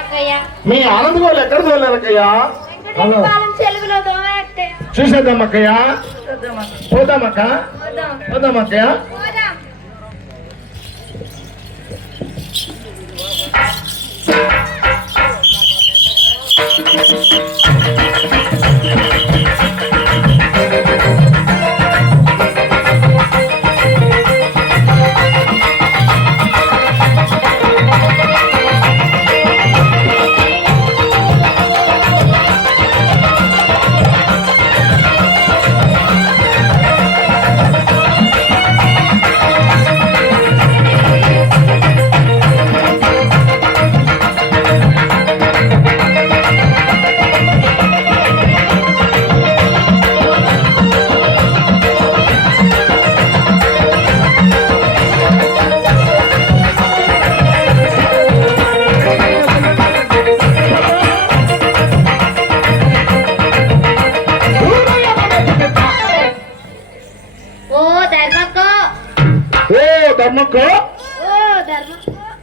అక్కయ్య? మీ ఆనంద్ వాళ్ళు ఎక్కడ తోలేరు అక్కయ్య? చూసేద్దాం అక్కయ్య. పోదామక్క, పోదామక్కయ్య.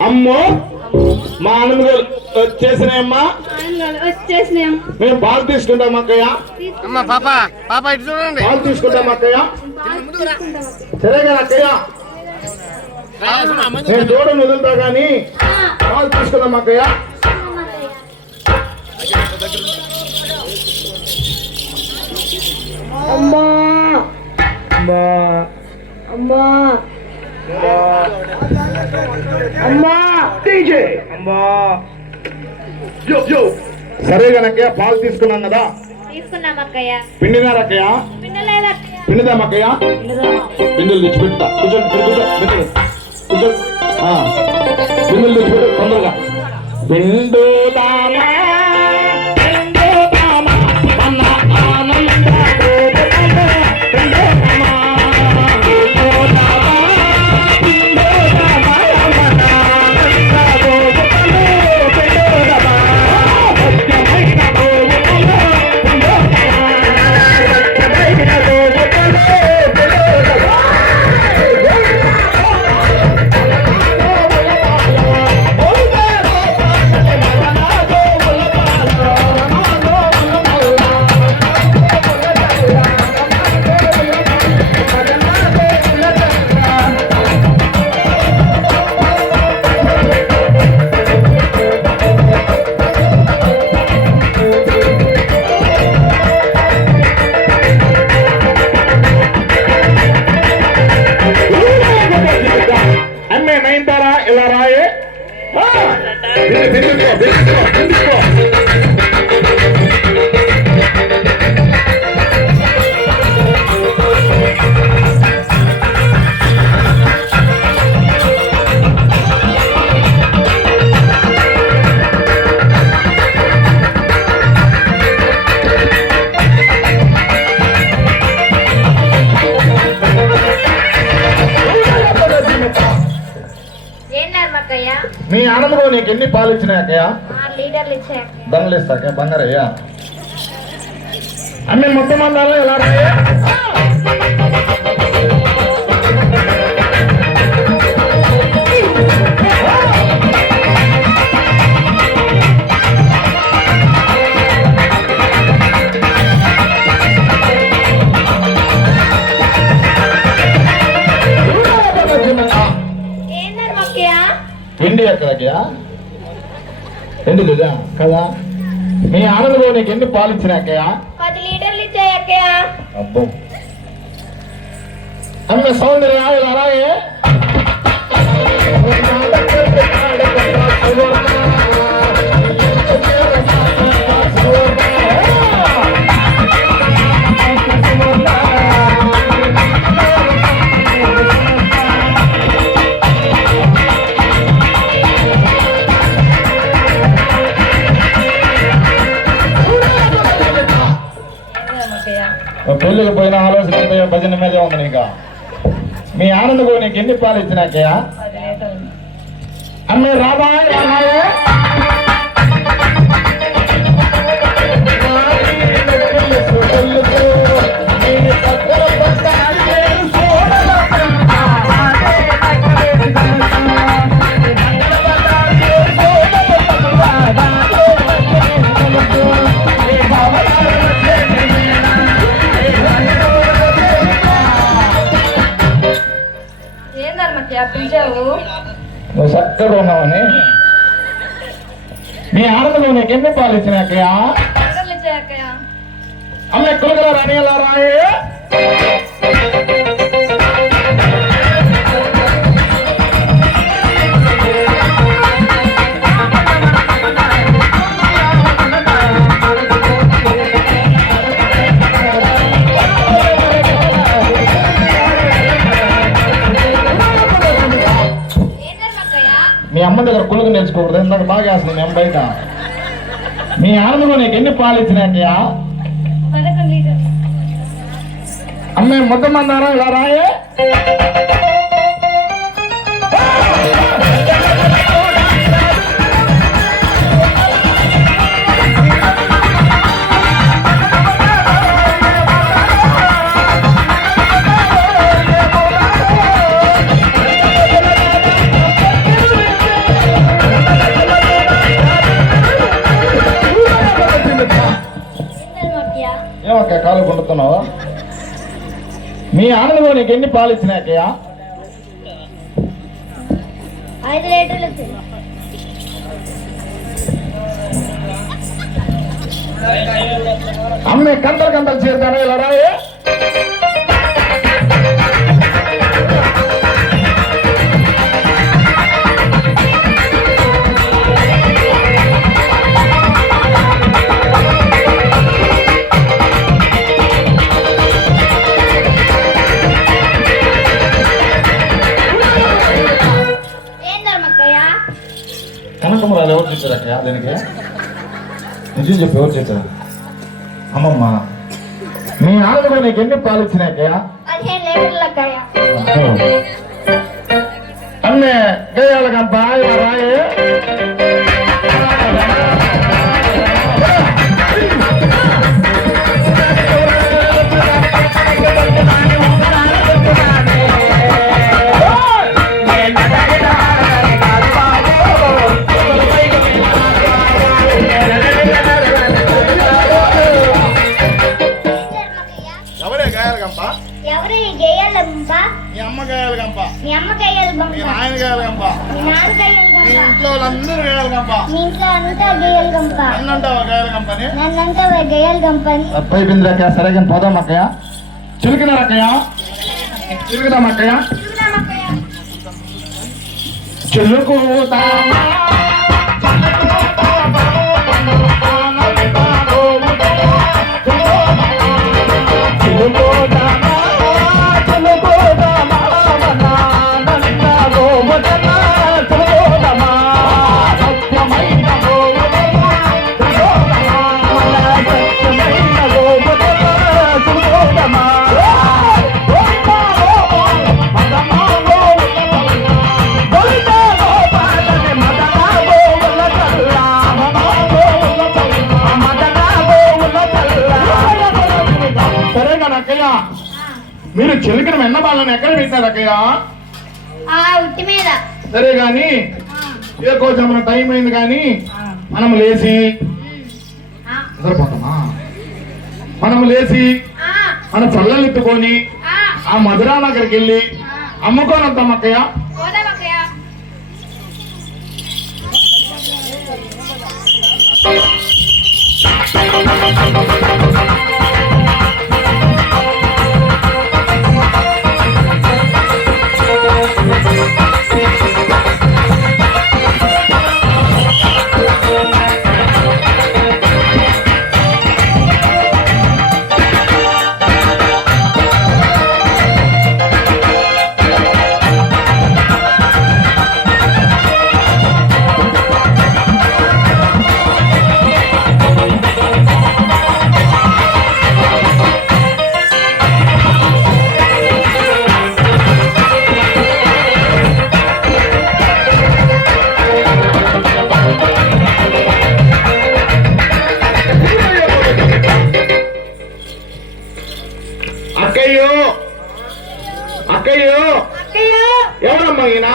అమ్మో మా ఆనంద్ వచ్చేసినాయమ్మా, మేము పాలు తీసుకుంటాం అక్కయ్య. పాలు తీసుకుంటాం అక్కయ్య. సరే కదా అక్కయ్య, నేను దూడను వదులుతా గాని పాలు తీసుకుందాం అక్కయ్య. అమ్మా అమ్మా అమ్మా అమ్మా అమ్మా. సరే గనక్కయ్య, పాలు తీసుకున్నాం కదా. పిండినారక్కయ్య? పిండిదామక్కయ్య. బిందులు తెచ్చిపెట్టా. కూర్చోండి, కూర్చోండి, బిందులు తెచ్చిపెట్టు తొందరగా. పిండుదామా మీ ఆనందలో నీకు ఎన్ని పాలు ఇచ్చినాయక్కయ్య? దండలు ఇస్తాక బంగారయ్యా. అన్నీ మొత్తం అందాలో ఎలా రాయే? ఎండి ఎక్కడక్కయ్యా? ఎండు కదా కదా. మీ ఆనందలో నీకు ఎన్ని పాలు ఇచ్చినాకయ్యా? 10 లీటర్లు ఇచ్చాయక్కయ్య. అబ్బో అమ్మ సౌందర్య ఇలా రాయే. పెళ్లికి పోయిన ఆలోచన భజన మీదే ఉంది నీకు. మీ ఆనందకు నీకు ఎన్ని పాలు ఇచ్చినాకయ్యా? అమ్మే రాబాయ్ రాబాయే. ఎక్కడ ఉన్నావని. మీ ఆనందం నీకు ఎన్ని పాలు ఇచ్చినాయి అక్కయ్య? లీటర్లు ఇచ్చాయి అక్కయ్య. అమ్మ ఎక్కడికి రాని ఎలా రాయే? మీ అమ్మ దగ్గర కులుగు నేర్చుకోకూడదు. ఇందాక బాగా వేస్తుంది మీ అమ్మ బయట. మీ ఆనందంలో నీకు ఎన్ని పాలు ఇచ్చినాయా? 11 లీటర్లు. అమ్మాయి ముద్దమన్నారా ఇలా రాయే? ఏమక్క కాలు కొండుతున్నావా? మీ ఆనందంలో నీకు ఎన్ని పాలు ఇచ్చినాయక్కయ్యా? 5 లీటర్లు ఇచ్చాయి. అమ్మాయి కంతలు చేద్దాను ఇలా రాయే? కనకమరాలు ఎవరు చెప్పారు అక్కయ్య దీనికి? నిజం చెప్పి ఎవరు చెప్పారు? అమ్మమ్మ మీ ఆనందంలో నీకు ఎన్ని పాలు ఇచ్చినాయక్కయ్య? 15 లీటర్లు అక్కయ్య. అన్నే గేయాలకంప ఇలా రాయే? ఎవరు ఈ గేయాల గంప? మీ అమ్మ గేయాల గంప. మీ అమ్మ గేయాల గంప. మీ నాయన గేయాల గంప. మీ నాన్న గేయాల గంప. మీ ఇంట్లో వాళ్ళందరూ గేయాల గంప. మీ ఇంట్లో అంతా గేయాల గంప. నన్నంటావా గేయాల గంపని? నన్నంటావా గేయాల గంపని? అయిపోయింది అక్కయ్య. సరే కానీ పోదాం అక్కయ్య. చిలుకుదాం అక్కయ్య. చిలుకుదాం అక్కయ్య. చిలుకుదామా మీరు చిలుకను వెన్న బాలని ఎక్కడ పెట్టారు అక్కయ్య? ఉట్టి మీద. సరే గాని ఏ కొంచెం మన టైం అయింది కానీ మనం లేచి నిద్రపోతామా? మనం లేచి మన చల్లలు ఎత్తుకొని ఆ మధురా నగర్కి వెళ్ళి అమ్ముకోనంతాం అక్కయ్య. అక్కయ్యో అక్కయ్యో ఎవరమ్మా ఈయన?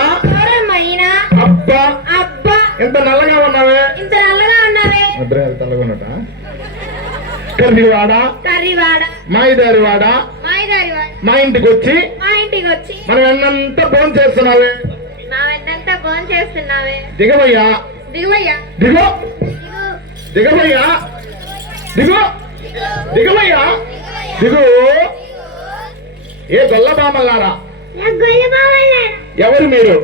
అబ్బా అబ్బా ఎంత నల్లగా ఉన్నావే? ఇంత నల్లగా ఉన్నావే. తెల్లగా ఉన్నట. కర్రీవాడ కర్రీవాడ మాయిదారివాడ మా ఇంటికి వచ్చి మా ఇంటికి వచ్చి మనం ఎన్నంతా ఫోన్ చేస్తున్నావే. మా వెన్నంతా ఫోన్ చేస్తున్నావే దిగవయ్యా, దిగువయ్యా దిగో, దిగవయ్యా, దిగో, దిగవయ్యా, దిగు. ఏ గొల్లబామలారా, ఎవరు మీరు?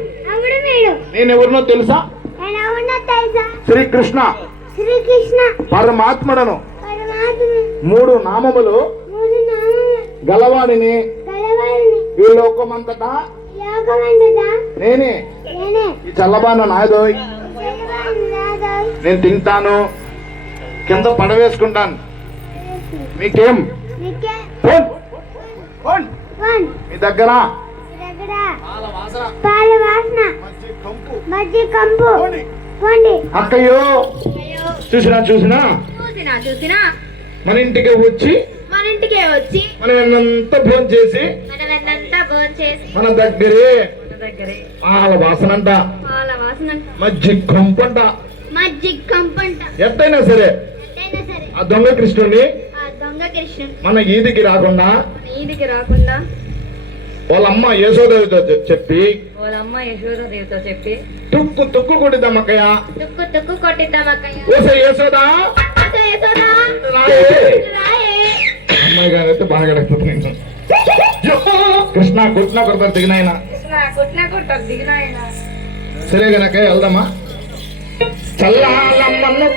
నేను ఎవరినో తెలుసా? శ్రీకృష్ణ శ్రీకృష్ణ పరమాత్ముడను పరమాత్మ మూడు నామములు మూడు నామములు గలవాడిని గలవారిని ఈ లోకమంతటా లోకమంతటా నేనే. నేనే ఈ చల్లబాన నాదోయ్, నాదోయ్ నేను తింటాను, కింద పడవేసుకుంటాను. మీకేం? నీకే పోన్, పోన్. వన్ మీ దగ్గర దగ్గర పాల వాసన, పాల వాసన మజ్జి కంపు. మధ్య కంపు పోనీ. పోండి అక్కయ్యో చూసినా చూసినా చూసినా చూసినా మన ఇంటికి వచ్చి మన ఇంటికే వచ్చి మనం ఎన్నంతా భోజనం చేసి మనమంతా భోజనం చేసి మన దగ్గరే మన దగ్గరే పాల వాసనంట, పాల వాసన మజ్జి కంపంట. మజ్జిగ కంపంట ఎట్టయినా సరే ఎంతైనా సరే ఆ దొంగ కృష్ణుడిని ఆ దొంగ కృష్ణుడు మన ఈదికి రాకుండా మన ఈదికి రాకుండా వాళ్ళ అమ్మ యశోదేవితో చెప్పి వాళ్ళ అమ్మ యశోదాదేవితో చెప్పి తుక్కు తుక్కు కొట్టిద్దామక్కయ్య. తుక్కు తుక్కు కొట్టిద్దాం అక్కయ్య ఓసే యశోదా, యశోదా రాయే. రాయే అమ్మాయి గారు అయితే బాగా గడుపుతుంది నేను. కృష్ణ కొట్టినా కొడతారు దిగినాయన. కృష్ణ కొట్టినా కొట్టారు దిగినాయన సరే గనక వెళ్దామా? చల్లాలమ్మను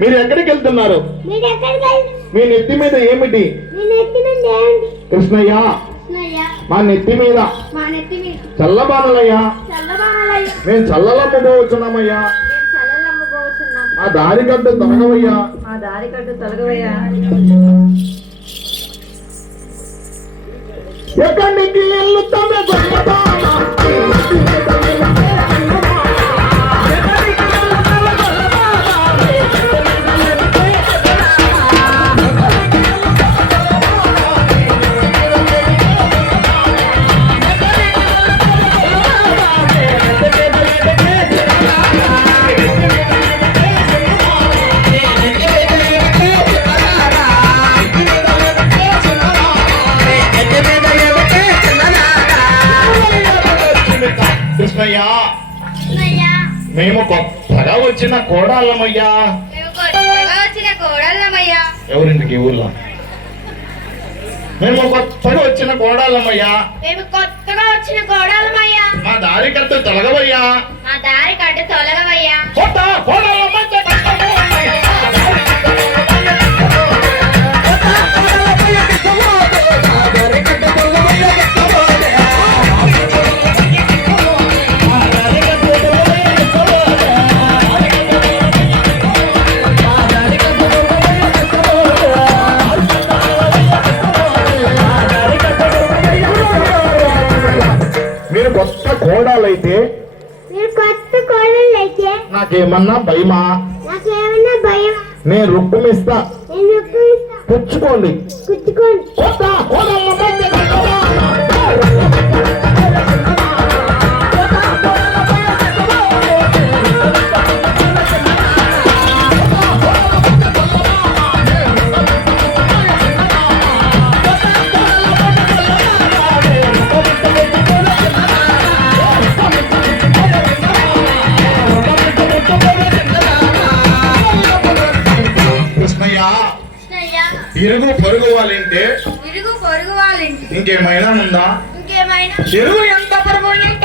మీరు ఎక్కడికి వెళ్తున్నారు? మీరు ఎక్కడికి వెళ్తున్నారు? మీ నెత్తి మీద ఏమిటి? మీ నెత్తి మీద ఏంటి? కృష్ణయ్య కృష్ణయ్య మా నెత్తి మీద మా నెత్తి మీద చల్లబానులయ్యా, చల్లబాలయ్య మేము చల్లలమ్మబోతున్నామయ్యా, మేము చల్లలమ్మబోతున్నాం మా దారి గడ్డ తొలగవయ్యా. మా దారి కట్టు తొలగవయ్యా. ఎక్కడికి వెళ్తామే గొల్లబాన? కృష్ణయ్య కృష్ణయ్య మేము కొత్తగా వచ్చిన కోడాళ్ళమయ్యా. మేము కొత్తగా వచ్చిన కోడళ్ళమయ్యా. ఎవరింటికి ఊర్లో? మేము కొత్తగా వచ్చిన కోడాళ్ళమయ్యా, మేము కొత్తగా వచ్చిన కోడళ్ళమయ్యా. మా దారి కట్ట తొలగవయ్యా. మా దారి కట్టు తొలగవయ్యా. కొత్త కోడాళ్ళమ్మ కష్టము అన్నయ్య. మీరు కొత్త కోడాలైతే మీరు కొత్త కోడళ్ళైతే నాకేమన్నా భయమా? నాకేమన్నా భయం? నేను రుక్కుమిస్తా, నేను ఒప్పిస్తా. పుచ్చుకోండి. కుచ్చుకోండి. కొత్త కోడాళ్ళ మధ్య కష్టమా? కృష్ణయ్య కృష్ణయ్య ఇరుగు పొరుగు వాళ్ళంటే ఇరుగు పొరుగు వాళ్ళింటి ఇంకేమైనా ఉందా? ఇంకేమైనా ఇరుగు ఎంత పొరుగు ఎంత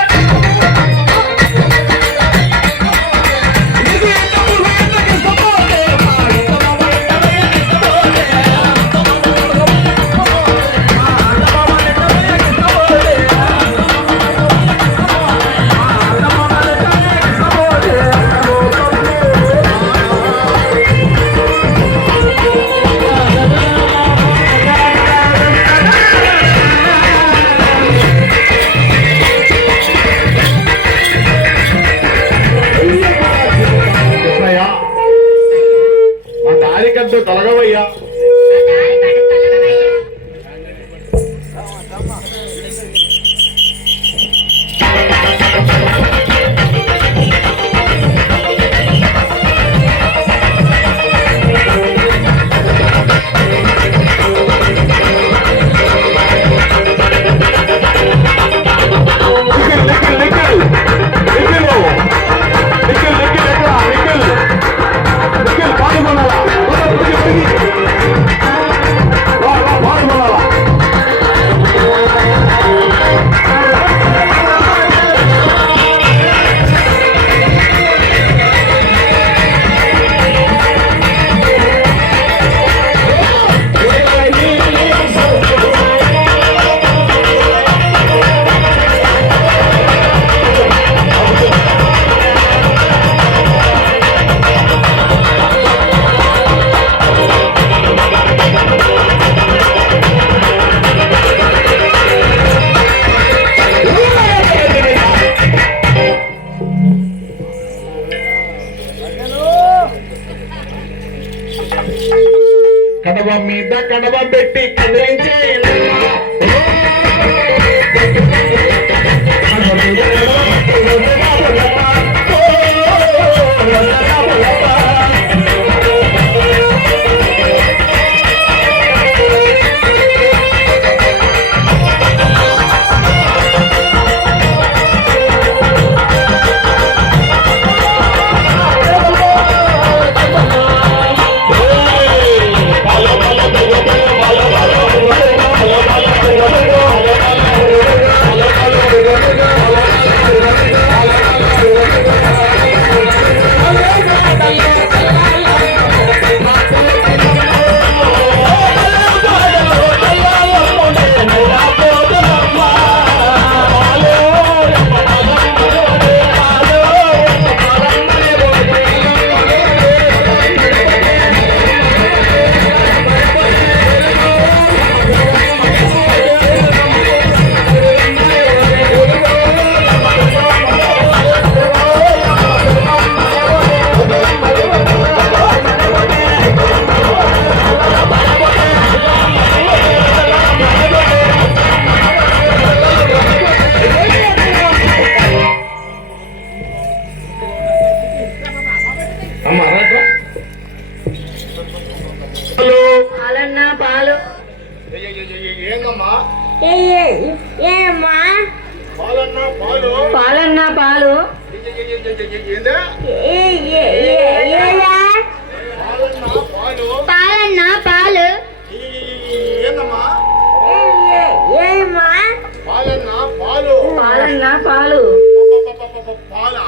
కడవ మీద కడవ పెట్టి కదిలించే పాలన్నా పాలు ఏందమ్మా ఏమా పాలన్నా పాలు పాలన్నా పాలు ఏందా పాలన్నా పాలు ఏందమ్మా ఏమా పాలన్నా పాలు పాలన్నా పాలు పాలా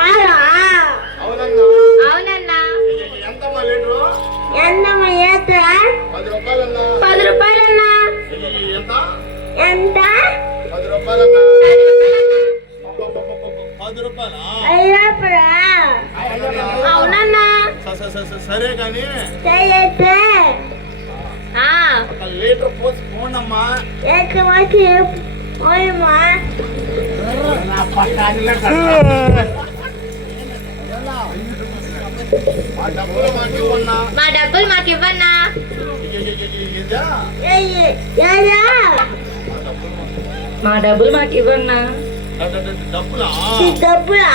ఆలా అవునన్నా అవునన్నా ఎంతమ్మా లీటరు ఎంతమ్మా ఏత 10 రూపాయలన్నా 10 రూపాయలన్నా ఎంత ఎంత 10 రూపాయలన్నా 10 రూపాయలా అయ్యప్పరా అవునన్నా సరే కానీ చేయతే ఒక లీటర్ పోసి పోండమ్మా ఏకమాకి ఓయమ్మా మా డబ్బులు మాకు ఉన్నా మా డబ్బులు మాకు ఇవ్వన్నా ఇదా మా డబ్బులు మాకు ఇవ్వన్నా డబ్బులా డబ్బులా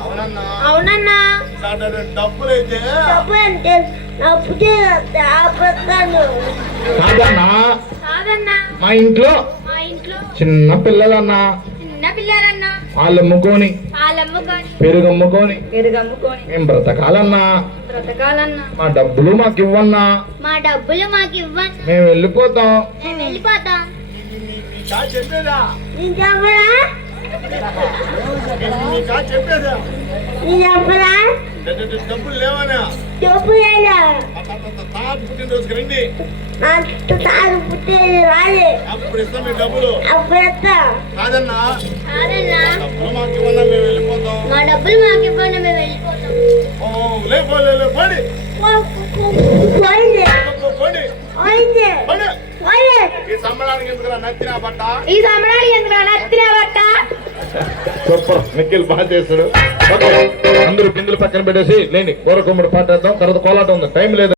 అవునన్నా అవునన్నా డబ్బులైతే డబ్బు అంటే డబ్బుకే ఆపత్తాను కాదన్నా కాదన్నా మా ఇంట్లో మా ఇంట్లో చిన్న పిల్లలన్నా చిన్న పిల్లలన్నా వాళ్ళు అమ్ముకొని పాలమ్ముకొని పెరుగు అమ్ముకొని పెరుగమ్ముకొని మేము బ్రతకాలన్నా బ్రతకాలన్నా మా డబ్బులు మాకు ఇవ్వన్నా మా డబ్బులు మాకు ఇవ్వన్నా మేము వెళ్ళిపోతాం మేము వెళ్ళిపోతాం చెప్పేదా నేను చెప్పరా చెప్పేదా నేను చెప్పరా డబ్బులు లేవనా డబ్బు లేదా తాత పుట్టినరోజుకి రండి నాకు తాను పుట్టేది రాలే అప్పుడు ఇస్తాం మీ డబ్బులు అప్పుడు ఎత్తా కాదన్నా కాదన్నా డబ్బులు మాకు ఇవ్వన్నా మేము వెళ్ళిపోతాం మా డబ్బులు మాకు ఇవ్వండి మేము వెళ్ళిపోతాం పోండి పోయింది పోండి పోయింది పోండి పోయింది ఈ సంబరానికి ఎందుకు నచ్చిన బట్ట ఈ సంబరానికి ఎందుకు నచ్చినా బట్ట సూపర్ నిఖిల్ బాగా చేస్తాడు అందరూ బిందులు పక్కన పెట్టేసి లేని కోరకొమ్మడి పాటేద్దాం తర్వాత కోలాటం ఉంది టైం లేదు